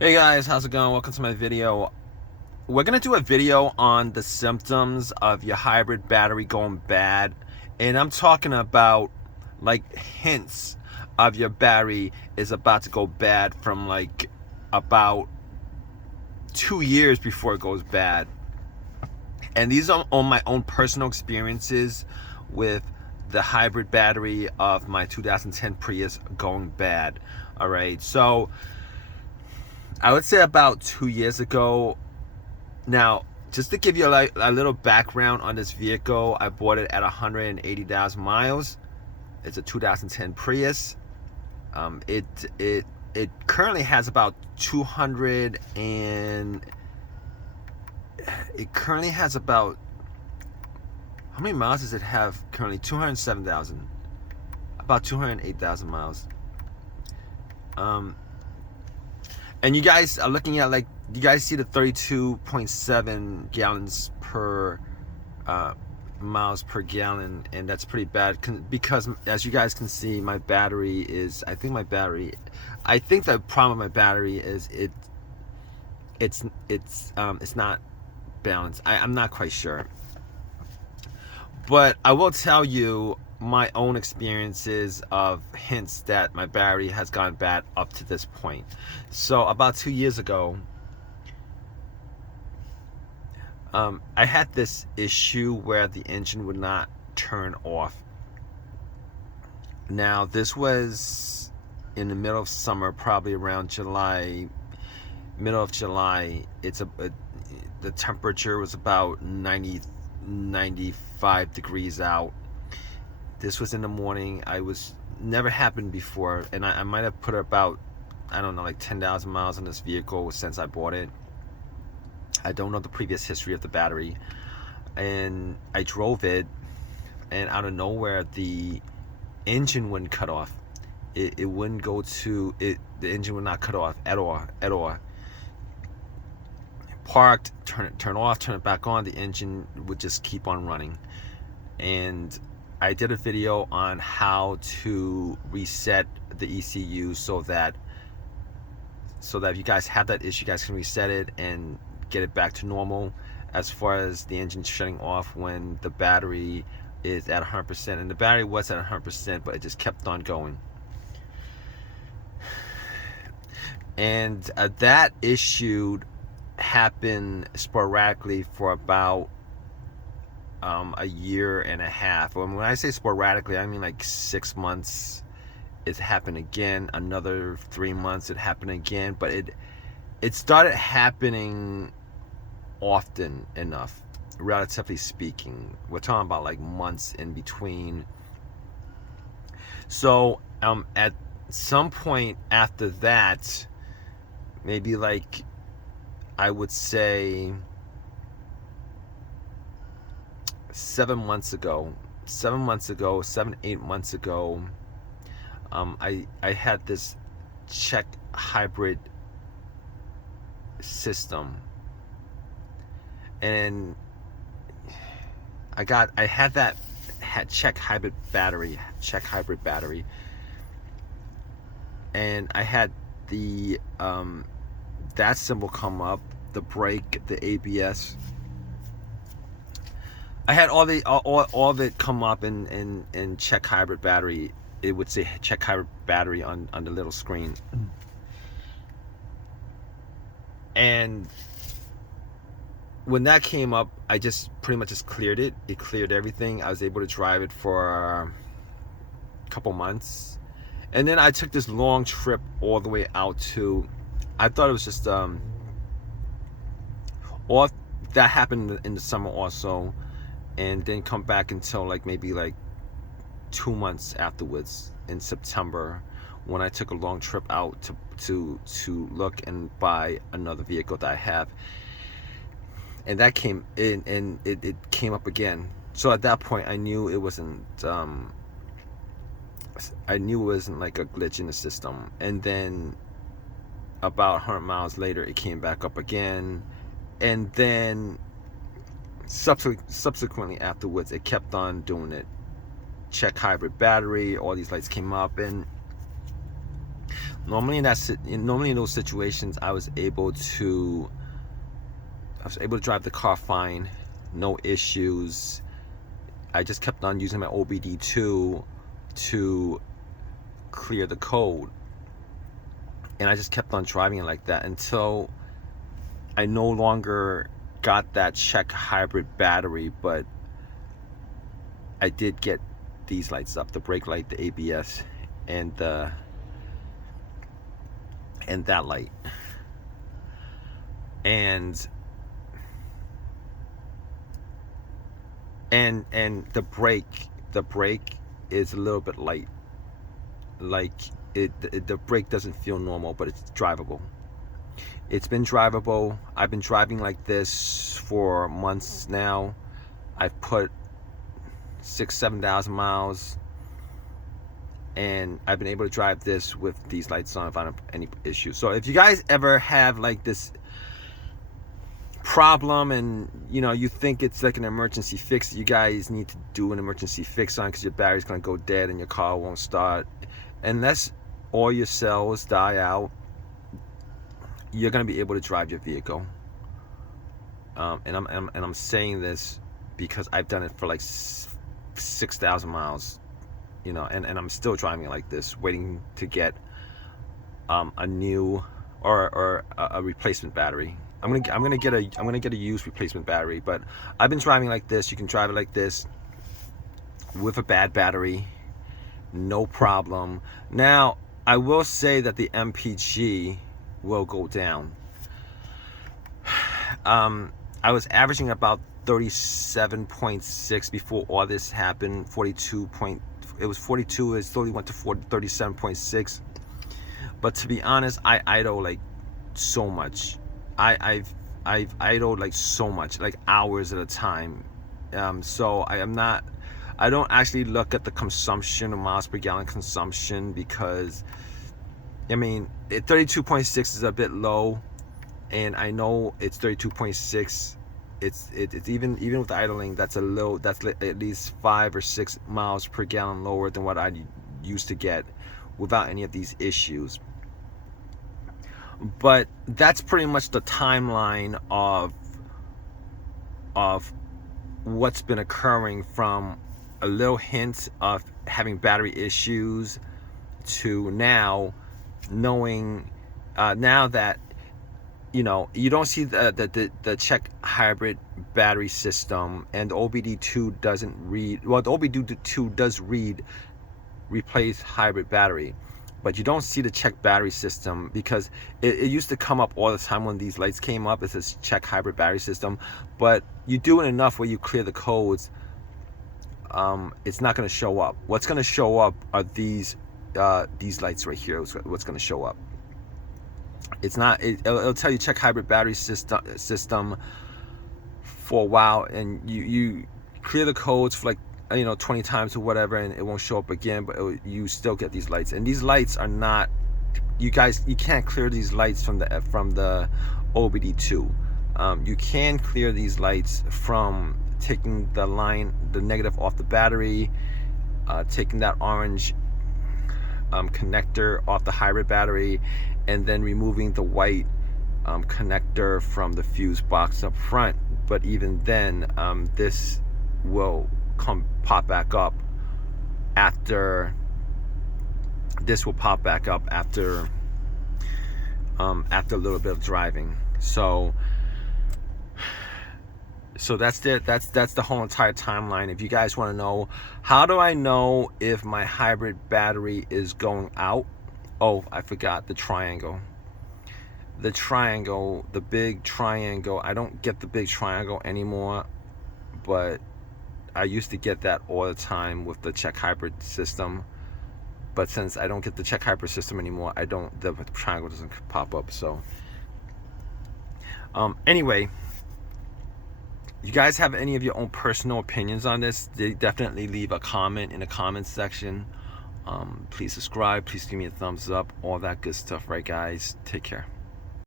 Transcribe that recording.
Hey guys, how's it going? Welcome to my video. We're gonna do a video on the symptoms of your hybrid battery going bad, and I'm talking about like hints of your battery is about to go bad from like about 2 years before it goes bad. And these are on my own personal experiences with the hybrid battery of my 2010 Prius going bad. All right, so I would say about 2 years ago. Now, just to give you a little background on this vehicle, I bought it at 180,000 miles. It's a 2010 Prius. It it currently has about 200 and it currently has about, how many miles does it have currently? 207,000. About 208,000 miles. And you guys are looking at, like, you guys see the 32.7 gallons per miles per gallon, and that's pretty bad because, as you guys can see, my battery is, I think the problem with my battery is it's not balanced. I'm not quite sure, but I will tell you my own experiences of hints that my battery has gone bad up to this point. So about 2 years ago, I had this issue where the engine would not turn off. Now, this was in the middle of summer, probably around July, middle of July. The temperature was about 95 degrees out. This was in the morning. I was never happened before, and I might have put about, I don't know, like 10,000 miles on this vehicle since I bought it. I don't know the previous history of the battery, and I drove it, and out of nowhere the engine wouldn't cut off. It wouldn't go to it. The engine would not cut off at all. Parked, turn off, turn it back on, the engine would just keep on running. And I did a video on how to reset the ECU so that if you guys have that issue, you guys can reset it and get it back to normal as far as the engine shutting off when the battery is at 100%. And the battery was at 100%, but it just kept on going. And that issue happened sporadically for about a year and a half. When I say sporadically, I mean like 6 months it happened again, another 3 months it happened again, but it started happening often enough, relatively speaking. We're talking about like months in between. So at some point after that, maybe like, I would say 7 months ago, 8 months ago, I had this check hybrid system, and I had check hybrid battery, and I had the that symbol come up, the brake, the ABS. I had all of it come up in check hybrid battery. It would say check hybrid battery on the little screen. And when that came up, I just pretty much just cleared it. It cleared everything. I was able to drive it for a couple months. And then I took this long trip all the way out to, I thought it was just all that happened in the summer also, and then come back until like maybe like 2 months afterwards in September, when I took a long trip out to look and buy another vehicle that I have, and that came in, and it came up again. So at that point I knew it wasn't like a glitch in the system. And then about 100 miles later it came back up again, and then subsequently afterwards it kept on doing it. Check hybrid battery, all these lights came up, and Normally in those situations, I was able to drive the car fine, no issues. I just kept on using my OBD2 to clear the code, and I just kept on driving it like that until I no longer got that check hybrid battery, but I did get these lights up, the brake light, the ABS, and that light. And the brake is a little bit light. Like the brake doesn't feel normal, but it's drivable. It's been drivable. I've been driving like this for months now. I've put 6,000-7,000 miles, and I've been able to drive this with these lights on without any issues. So if you guys ever have like this problem and you think it's like an emergency fix, you guys need to do an emergency fix on, because your battery's going to go dead and your car won't start unless all your cells die out. You're going to be able to drive your vehicle, and I'm saying this because I've done it for like 6,000 miles, and I'm still driving it like this, waiting to get a new or a replacement battery. I'm gonna get a used replacement battery, but I've been driving like this. You can drive it like this with a bad battery, no problem. Now I will say that the MPG will go down. I was averaging about 37.6 before all this happened. 42. It was 42. It slowly went to 37.6. But to be honest, I idle like so much. I've idled like so much, like hours at a time. So I don't actually look at the consumption of miles per gallon consumption, because I mean 32.6 is a bit low, and I know it's 32.6. It's even with idling, that's at least 5 or 6 miles per gallon lower than what I used to get without any of these issues. But that's pretty much the timeline of what's been occurring, from a little hint of having battery issues to now knowing now that you don't see the check hybrid battery system, and the OBD2 doesn't read. Well, the OBD2 does read replace hybrid battery, but you don't see the check battery system, because it used to come up all the time when these lights came up. It says check hybrid battery system, but you do it enough where you clear the codes, it's not going to show up. What's going to show up are these lights right here. What's going to show up. It's not. It'll tell you check hybrid battery system for a while, and you clear the codes for like 20 times or whatever, and it won't show up again, but you still get these lights. And these lights are not, you can't clear these lights from the OBD2. You can clear these lights from taking the negative off the battery, taking that orange connector off the hybrid battery, and then removing the white connector from the fuse box up front. But even then, this will pop back up after after a little bit of driving. So that's the whole entire timeline. If you guys want to know, how do I know if my hybrid battery is going out? Oh, I forgot the triangle. The big triangle. I don't get the big triangle anymore, but I used to get that all the time with the check hybrid system. But since I don't get the check hybrid system anymore, the triangle doesn't pop up. So anyway, you guys have any of your own personal opinions on this? Definitely leave a comment in the comments section. Please subscribe, please give me a thumbs up, all that good stuff, right guys? Take care.